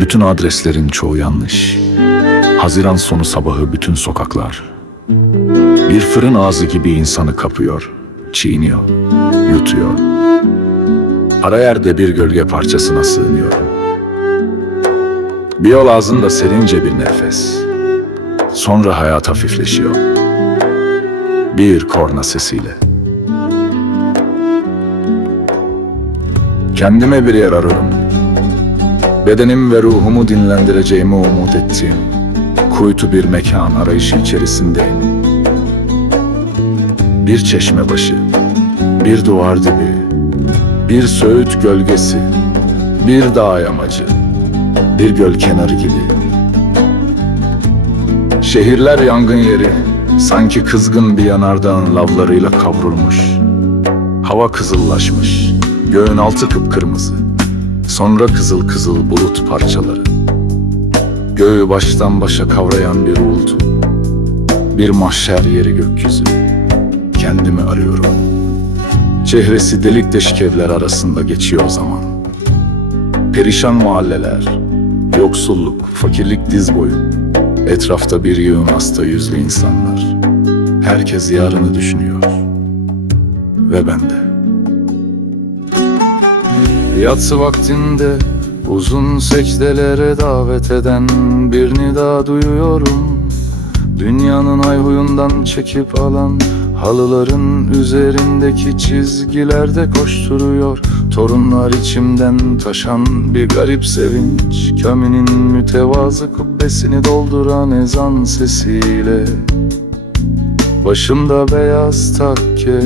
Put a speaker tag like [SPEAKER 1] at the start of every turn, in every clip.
[SPEAKER 1] Bütün adreslerin çoğu yanlış. Haziran sonu sabahı bütün sokaklar. Bir fırın ağzı gibi insanı kapıyor, çiğniyor, yutuyor. Ara yerde bir gölge parçasına sığınıyorum. Bir yol ağzında serince bir nefes. Sonra hayat hafifleşiyor. Bir korna sesiyle. Kendime bir yer ararım. Bedenim ve ruhumu dinlendireceğimi umut ettiğim kuytu bir mekan arayışı içerisindeyim. Bir çeşme başı, bir duvar dibi, bir söğüt gölgesi, bir dağ yamacı, bir göl kenarı gibi. Şehirler yangın yeri, sanki kızgın bir yanardağın lavlarıyla kavrulmuş. Hava kızıllaşmış, göğün altı kıpkırmızı. Sonra kızıl kızıl bulut parçaları. Göğü baştan başa kavrayan bir uğultu. Bir mahşer yeri gökyüzü. Kendimi arıyorum. Çehresi delik deşik evler arasında geçiyor zaman. Perişan mahalleler, yoksulluk, fakirlik diz boyu. Etrafta bir yığın hasta yüzlü insanlar. Herkes yarını düşünüyor. Ve ben de. Yatsı vaktinde uzun secdelere davet eden bir nida duyuyorum. Dünyanın ayhuyundan çekip alan halıların üzerindeki çizgilerde koşturuyor. Torunlar içimden taşan bir garip sevinç. Kaminin mütevazı kubbesini dolduran ezan sesiyle. Başımda beyaz takke,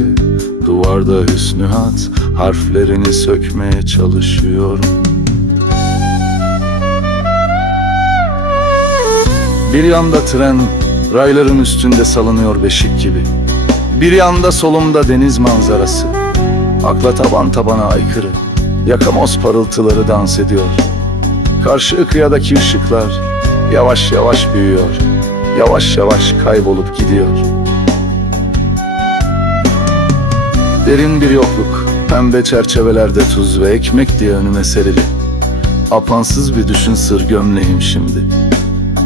[SPEAKER 1] duvarda hüsnü hat harflerini sökmeye çalışıyorum. Bir yanda tren, rayların üstünde salınıyor beşik gibi. Bir yanda solumda deniz manzarası. Akla taban tabana aykırı. Yakamoz parıltıları dans ediyor. Karşı kıyadaki ışıklar yavaş yavaş büyüyor. Yavaş yavaş kaybolup gidiyor. Derin bir yokluk, pembe çerçevelerde tuz ve ekmek diye önüme serili. Apansız bir düşün sır gömleğim şimdi.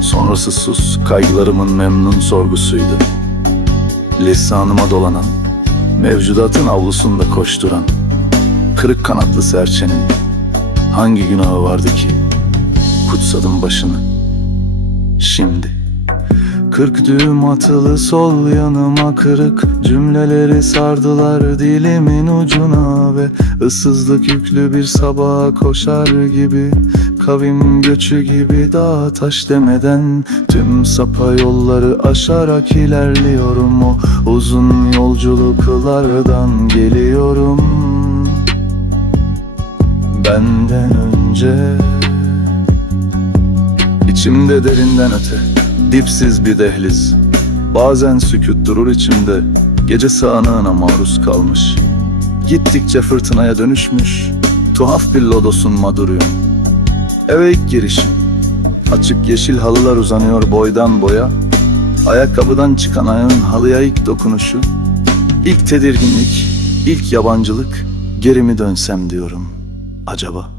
[SPEAKER 1] Sonrası sus, kaygılarımın memnun sorgusuydu. Lisanıma dolanan, mevcudatın avlusunda koşturan, kırık kanatlı serçenin hangi günahı vardı ki? Kutsadım başını. Şimdi. Kırk düğüm atılı sol yanıma kırık Cümleleri sardılar dilimin ucuna Ve ıssızlık yüklü bir sabaha koşar gibi Kavim göçü gibi dağ taş demeden Tüm sapa yolları aşarak ilerliyorum. O uzun yolculuklardan geliyorum. Benden önce İçimde derinden öte Dipsiz bir dehliz. Bazen sükut durur içimde. Gece sağanağına maruz kalmış. Gittikçe fırtınaya dönüşmüş. Tuhaf bir lodosun maduruyor Eve ilk girişim. Açık yeşil halılar uzanıyor boydan boya. Ayakkabıdan çıkan ayağın halıya ilk dokunuşu. İlk tedirginlik, ilk yabancılık. Geri mi dönsem diyorum Acaba?